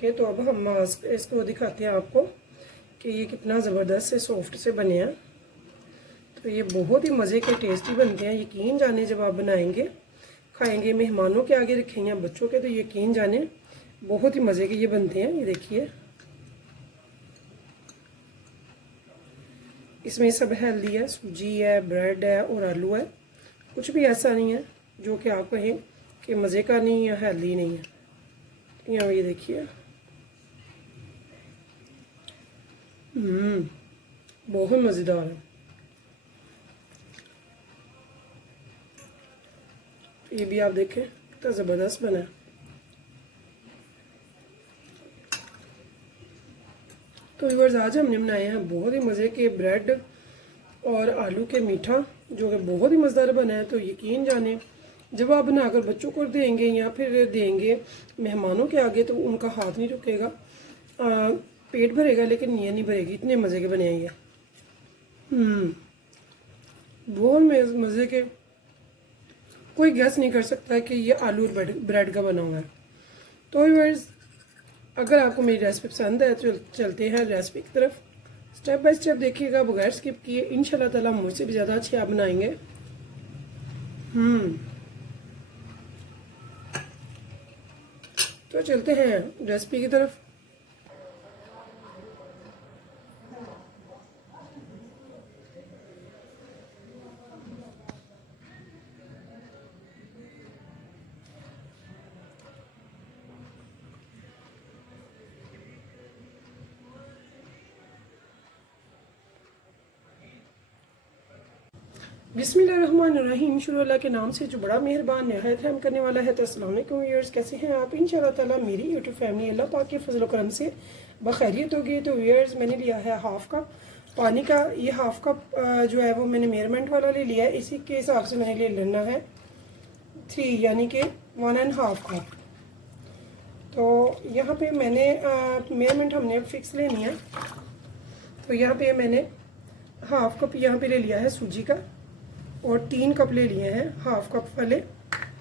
के। तो अब हम इसको दिखाते हैं आपको कि ये कितना ज़बरदस्त से सॉफ्ट से बने हैं। तो ये बहुत ही मज़े के टेस्टी बनते हैं, यकीन जाने जब आप बनाएंगे खाएंगे, मेहमानों के आगे रखेंगे बच्चों के, तो यकीन जाने बहुत ही मज़े के ये बनते हैं। ये देखिए इसमें सब हेल्दी है, सूजी है, ब्रेड है और आलू है। कुछ भी ऐसा नहीं है जो कि आप कहें कि मज़े का नहीं या हेल्दी नहीं है। यहाँ ये देखिए बहुत मज़ेदार है। ये भी आप देखें कितना ज़बरदस्त बना है। तो व्यूअर्स आज हमने बनाए हैं बहुत ही मज़े के ब्रेड और आलू के मीठा, जो कि बहुत ही मज़ेदार बना है। तो यकीन जाने जब आप बनाकर बच्चों को देंगे या फिर देंगे मेहमानों के आगे तो उनका हाथ नहीं रुकेगा, पेट भरेगा लेकिन नीयत नहीं भरेगी, इतने मज़े के बने हैं ये। बहुत मज़े के, कोई गैस नहीं कर सकता है कि ये आलू और ब्रेड का बना हुआ है। तो व्यूअर्स अगर आपको मेरी रेसिपी पसंद है तो चलते हैं रेसिपी की तरफ। स्टेप बाय स्टेप देखिएगा बगैर स्किप किए, इंशाल्लाह ताला मुझसे भी ज़्यादा अच्छे आप बनाएंगे। तो चलते हैं रेसिपी की तरफ। बिस्मिल्लाहिर्रहमानिर्रहीम, शुरू अल्लाह के नाम से जो बड़ा मेहरबान निहायत रहम करने वाला है। तो अस्सलाम वालेकुम व्यूअर्स, कैसे हैं आप? इंशाल्लाह ताला मेरी यूट्यूब फैमिली अल्लाह पाक के फजल करम से बखैरियत होगी। तो व्यूअर्स मैंने लिया है हाफ कप पानी का। ये हाफ कप जो है वो मैंने मेजरमेंट वाला ले लिया है, इसी के हिसाब से मैंने ले लेना है 3 यानी कि 1.5 कप। तो यहाँ पे मैंने मेजरमेंट हमने फिक्स लेनी है। तो यहाँ पे मैंने हाफ कप यहाँ पे ले लिया है सूजी का और 3 कप ले लिए हैं हाफ कप वाले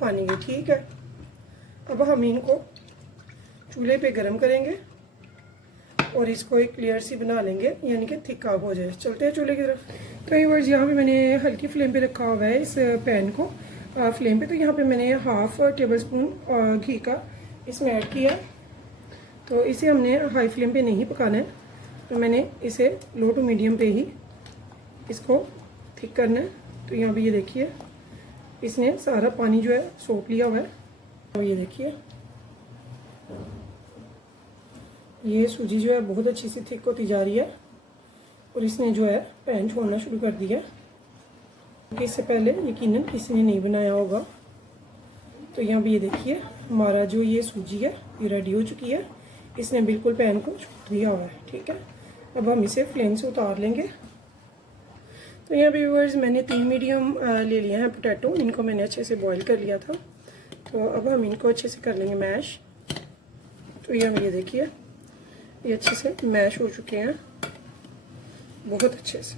पानी के। ठीक है, अब हम इनको चूल्हे पे गरम करेंगे और इसको एक लेयर सी बना लेंगे यानी कि थिक हो जाए। चलते हैं चूल्हे की तरफ। तो व्यूअर्स यहाँ पे मैंने हल्की फ्लेम पे रखा हुआ है इस पैन को फ्लेम पे। तो यहाँ पे मैंने हाफ टेबल स्पून घी का इसमें ऐड किया। तो इसे हमने हाई फ्लेम पे नहीं पकाना है, तो मैंने इसे लो टू मीडियम पे ही इसको थिक करना है। तो यहाँ पे ये देखिए इसने सारा पानी जो है सोख लिया हुआ है। और ये देखिए ये सूजी जो है बहुत अच्छी सी थिक होती जा रही है और इसने जो है पैन छोड़ना शुरू कर दिया, क्योंकि इससे पहले यकीनन किसी ने नहीं बनाया होगा। तो यहाँ पे ये देखिए हमारा जो ये सूजी है ये रेडी हो चुकी है, इसने बिल्कुल पैन को छोड़ दिया हुआ है। ठीक है, अब हम इसे फ्लेम से उतार लेंगे। तो यहाँ पे व्यूअर्स मैंने 3 मीडियम ले लिए हैं पोटैटो, इनको मैंने अच्छे से बॉईल कर लिया था। तो अब हम इनको अच्छे से कर लेंगे मैश। तो ये देखिए ये अच्छे से मैश हो चुके हैं बहुत अच्छे से।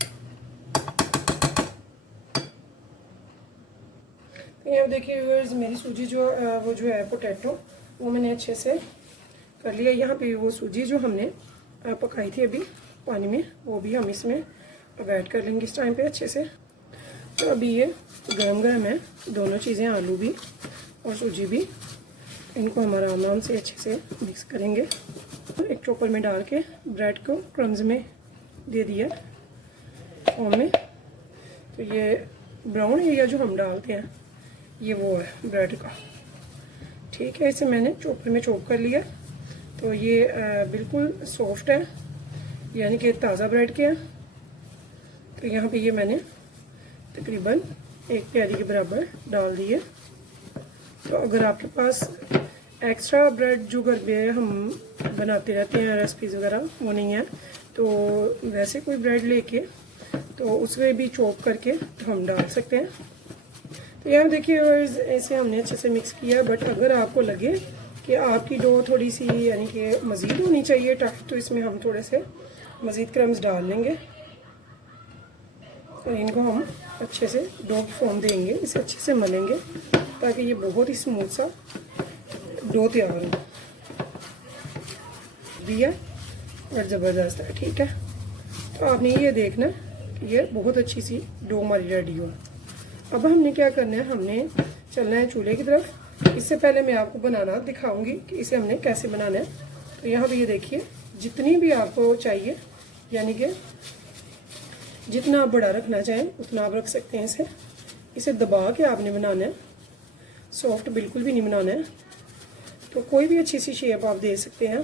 तो यहाँ देखिए व्यूअर्स मेरी सूजी जो वो जो है पोटैटो वो मैंने अच्छे से कर लिया। यहाँ पे वो सूजी जो हमने पकाई थी अभी पानी में वो भी हम इसमें अब ऐड कर लेंगे इस टाइम पे अच्छे से। तो अभी ये गरम गरम है दोनों चीज़ें, आलू भी और सूजी भी। इनको हम आराम से अच्छे से मिक्स करेंगे। तो एक चॉपर में डाल के ब्रेड को क्रम्स में दे दिया फॉर्म में। तो ये ब्राउन एरिया जो हम डालते हैं ये वो है ब्रेड का। ठीक है, इसे मैंने चॉपर में चॉप कर लिया। तो ये बिल्कुल सॉफ्ट है यानी कि ताज़ा ब्रेड के हैं। तो यहाँ पे ये मैंने तकरीबन 1 प्याली के बराबर डाल दिए। तो अगर आपके पास एक्स्ट्रा ब्रेड जो घर पे हम बनाते रहते हैं रेसिपीज़ वगैरह वो नहीं है, तो वैसे कोई ब्रेड लेके तो उसमें भी चॉप करके तो हम डाल सकते हैं। तो यहाँ देखिए ऐसे हमने अच्छे से मिक्स किया। बट अगर आपको लगे कि आपकी डो थोड़ी सी यानी कि मज़ीद होनी चाहिए टाइट, तो इसमें हम थोड़े से मज़ीद क्रम्स डाल लेंगे और इनको हम अच्छे से डो की फॉर्म देंगे, इसे अच्छे से मलेंगे ताकि ये बहुत ही स्मूथ सा डो तैयार हो। भी है और ज़बरदस्त है। ठीक है, तो आपने ये देखना कि ये बहुत अच्छी सी डो हमारी रेडी हो। अब हमने क्या करना है, हमने चलना है चूल्हे की तरफ। इससे पहले मैं आपको बनाना दिखाऊंगी कि इसे हमने कैसे बनाना है। तो यहाँ पे ये देखिए, जितनी भी आपको चाहिए, यानी कि जितना आप बड़ा रखना चाहें उतना आप रख सकते हैं। इसे दबा के आपने बनाना है, सॉफ्ट बिल्कुल भी नहीं बनाना है। तो कोई भी अच्छी सी शेप आप दे सकते हैं।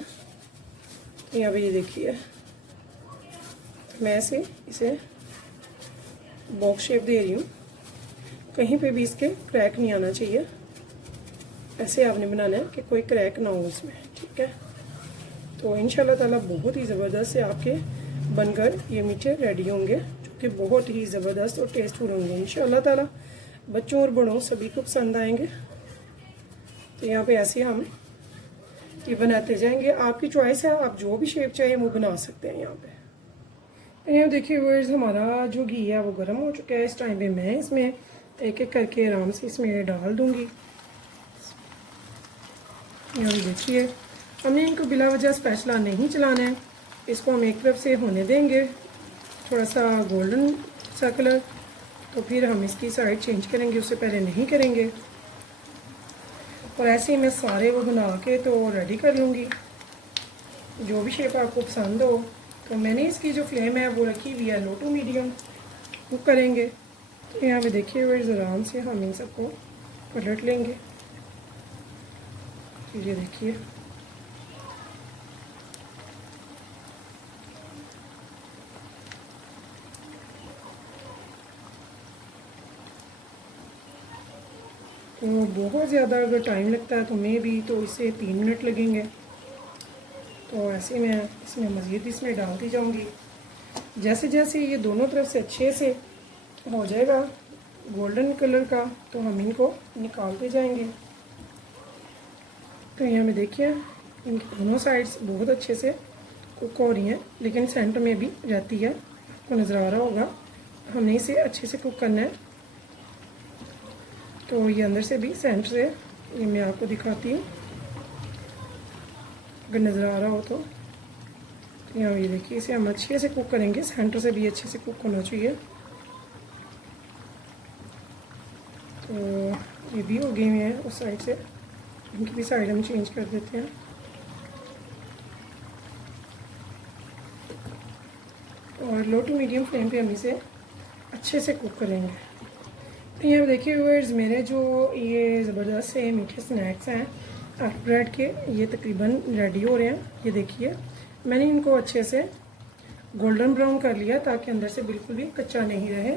तो यहाँ पे ये देखिए, मैं इसे बॉक्स शेप दे रही हूँ, कहीं पे भी इसके क्रैक नहीं आना चाहिए। ऐसे आपने बनाना है कि कोई क्रैक ना हो इसमें। ठीक है, तो इंशाल्लाह ताला बहुत ही ज़बरदस्त से आपके बनकर ये मीठे रेडी होंगे, जो कि बहुत ही ज़बरदस्त और टेस्टफुल होंगे इंशाल्लाह ताला। बच्चों और बड़ों सभी को पसंद आएंगे। तो यहाँ पे ऐसे हम ये बनाते जाएंगे। आपकी चॉइस है, आप जो भी शेप चाहिए वो बना सकते हैं यहाँ पे। तो यहाँ देखिए व्यूअर्स, हमारा जो घी है वो गर्म हो चुका है। इस टाइम पे मैं इसमें एक एक करके आराम से इसमें डाल दूँगी। यहाँ देखिए, हमने इनको बिला वजह स्पैचुला नहीं चलाना है, इसको हम एक तरफ से होने देंगे थोड़ा सा गोल्डन सा कलर, तो फिर हम इसकी साइड चेंज करेंगे, उससे पहले नहीं करेंगे। और ऐसे ही मैं सारे वो बना के तो रेडी कर लूँगी, जो भी शेप आपको पसंद हो। तो मैंने इसकी जो फ्लेम है वो रखी हुई है लो टू मीडियम, कुक करेंगे। तो यहाँ पे देखिए व्यूअर्स, आराम से हम इन सबको पलट लेंगे। ये देखिए, तो बहुत ज़्यादा अगर टाइम लगता है तो मैं भी तो इसे 3 मिनट लगेंगे। तो ऐसे मैं इसमें मज़ीद इसमें डालती जाऊंगी। जैसे जैसे ये दोनों तरफ से अच्छे से हो जाएगा गोल्डन कलर का, तो हम इनको निकालते जाएंगे। तो यहाँ में देखिए, इनकी दोनों साइड्स बहुत अच्छे से कुक हो रही हैं, लेकिन सेंटर में भी रहती है, आपको नज़र आ रहा होगा। हमने इसे अच्छे से कुक करना है। तो ये अंदर से भी सेंटर से, ये मैं आपको दिखाती हूँ अगर नज़र आ रहा हो तो। यहाँ ये देखिए, इसे हम अच्छे से कुक करेंगे, सेंटर से भी अच्छे से कुक होना चाहिए। तो ये भी हो गए हुए हैं उस साइड से, इनकी भी साइड हम चेंज कर देते हैं। और लो टू मीडियम फ्लेम पे हम इसे अच्छे से कुक करेंगे। तो यहाँ देखिए व्यूअर्स, मेरे जो ये ज़बरदस्त से मीठे स्नैक्स हैं आलू ब्रेड के, ये तकरीबन रेडी हो रहे हैं। ये देखिए, मैंने इनको अच्छे से गोल्डन ब्राउन कर लिया ताकि अंदर से बिल्कुल भी कच्चा नहीं रहे।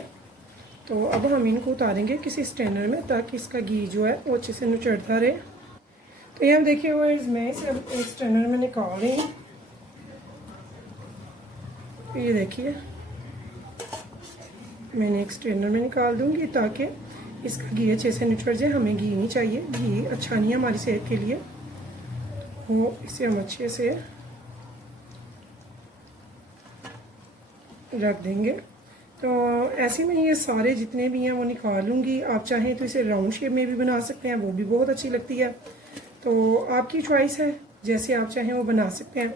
तो अब हम इनको उतारेंगे किसी स्ट्रेनर में, ताकि इसका घी जो है वो अच्छे से निचड़ता रहे। तो यहाँ देखिए व्यूअर्स, मैं इसे अब एक स्ट्रेनर में निकाल रही हूँ। ये देखिए, मैंने एक स्ट्रेनर में निकाल दूंगी ताकि इसका घी अच्छे से निचड़ जाए। हमें घी नहीं चाहिए, घी अच्छा नहीं है हमारी सेहत के लिए। तो इसे हम अच्छे से रख देंगे। तो ऐसे में ये सारे जितने भी हैं वो निकाल लूँगी। आप चाहें तो इसे राउंड शेप में भी बना सकते हैं, वो भी बहुत अच्छी लगती है। तो आपकी चॉइस है, जैसे आप चाहें वो बना सकते हैं।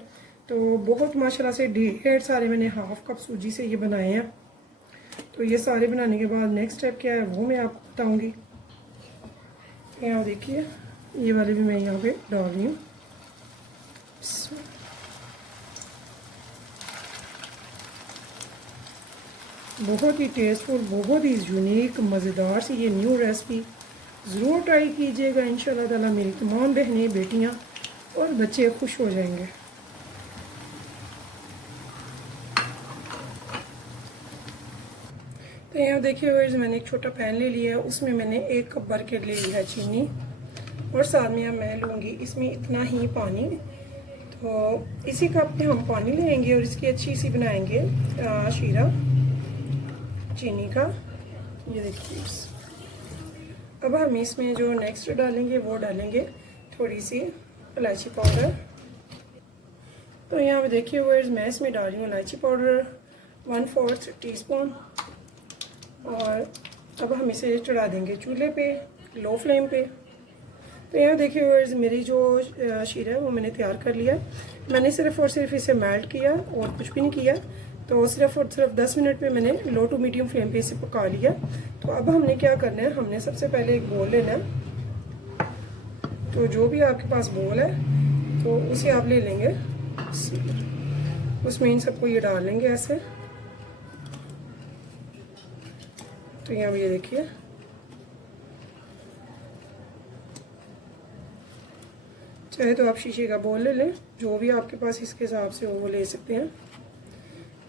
तो बहुत माशाल्लाह से ढेर सारे मैंने हाफ कप सूजी से ये बनाए हैं। तो ये सारे बनाने के बाद नेक्स्ट स्टेप क्या है वो मैं आपको बताऊंगी। यहाँ देखिए, ये वाले भी मैं यहाँ पे डाल रही हूँ। बहुत ही टेस्टफुल, बहुत ही यूनिक मज़ेदार सी ये न्यू रेसिपी ज़रूर ट्राई कीजिएगा। इंशाल्लाह ताला मेरी तमाम बहनें, बेटियाँ और बच्चे खुश हो जाएंगे। तो यहाँ देखिए व्यूअर्स, मैंने एक छोटा पैन ले लिया है, उसमें मैंने 1 कप भर के ले लिया है चीनी, और साथ में मैं लूँगी इसमें इतना ही पानी। तो इसी कप में हम पानी लेंगे और इसकी अच्छी सी बनाएंगे शीरा चीनी का। ये देखिए, अब हम इसमें जो नेक्स्ट डालेंगे वो डालेंगे थोड़ी सी इलायची पाउडर। तो यहाँ पे देखिए व्यूअर्स, मैं इसमें डाल रही हूँ इलायची पाउडर 1/4 टीस्पून। और अब हम इसे चढ़ा देंगे चूल्हे पे लो फ्लेम पे। तो यहाँ देखिए व्यूअर्स, मेरी जो शीरा है वो मैंने तैयार कर लिया। मैंने सिर्फ और सिर्फ इसे मेल्ट किया और कुछ भी नहीं किया। तो सिर्फ और सिर्फ 10 मिनट पे मैंने लो टू मीडियम फ्लेम पे इसे पका लिया। तो अब हमने क्या करना है, हमने सबसे पहले एक बोल लेना है। तो जो भी आपके पास बोल है तो उसे आप ले लेंगे, उसमें इन सबको ये डाल लेंगे ऐसे। तो यहाँ भी ये देखिए, चाहे तो आप शीशे का बोल ले लें, जो भी आपके पास इसके हिसाब से वो ले सकते हैं।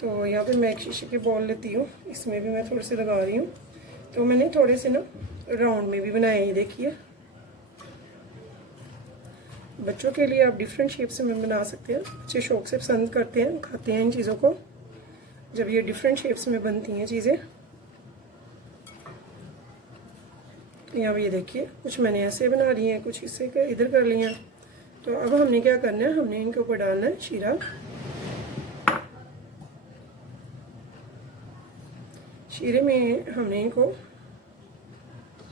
तो यहाँ पे मैं एक शीशे के बॉल लेती हूँ, इसमें भी मैं थोड़े से लगा रही हूँ। तो मैंने थोड़े से ना राउंड में भी बनाए हैं, देखिए। बच्चों के लिए आप डिफरेंट शेप से में बना सकते हैं, बच्चे शौक से पसंद करते हैं, खाते हैं इन चीज़ों को जब ये डिफरेंट शेप्स में बनती हैं चीज़ें। तो यहाँ पे ये देखिए, कुछ मैंने ऐसे बना ली हैं, कुछ इससे इधर कर लिया। तो अब हमने क्या करना है, हमने इनके ऊपर डालना है शीरा। शीरे में हमने इनको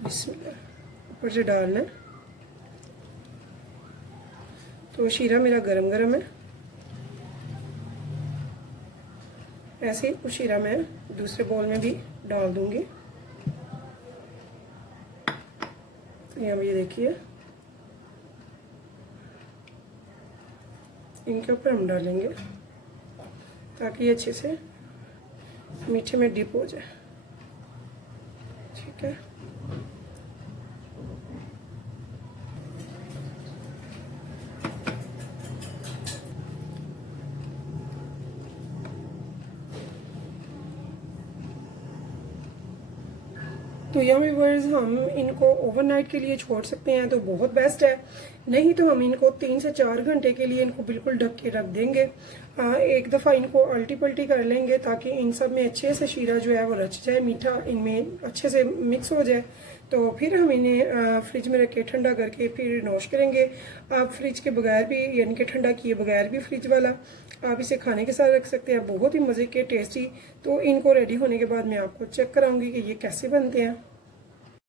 बिस्मिल्लाह ऊपर से डालना है। तो शीरा मेरा गरम गरम है, ऐसे ही कुछ शीरा मैं दूसरे बोल में भी डाल दूंगी। तो यहाँ ये देखिए, इनके ऊपर हम डालेंगे ताकि ये अच्छे से मीठे में डिप हो जाए, ठीक है। तो यहाँ व्यूअर्स, हम इनको ओवरनाइट के लिए छोड़ सकते हैं तो बहुत बेस्ट है, नहीं तो हम इनको 3 से 4 घंटे के लिए इनको बिल्कुल ढक के रख देंगे। एक दफ़ा इनको अल्टी पल्टी कर लेंगे ताकि इन सब में अच्छे से शीरा जो है वो रच जाए, मीठा इनमें अच्छे से मिक्स हो जाए। तो फिर हम इन्हें फ्रिज में रख के ठंडा करके फिर नोश करेंगे। आप फ्रिज के बगैर भी, यानी कि ठंडा किए बगैर भी, फ्रिज वाला आप इसे खाने के साथ रख सकते हैं, बहुत ही मज़े के टेस्टी। तो इनको रेडी होने के बाद मैं आपको चेक कराऊंगी कि ये कैसे बनते हैं।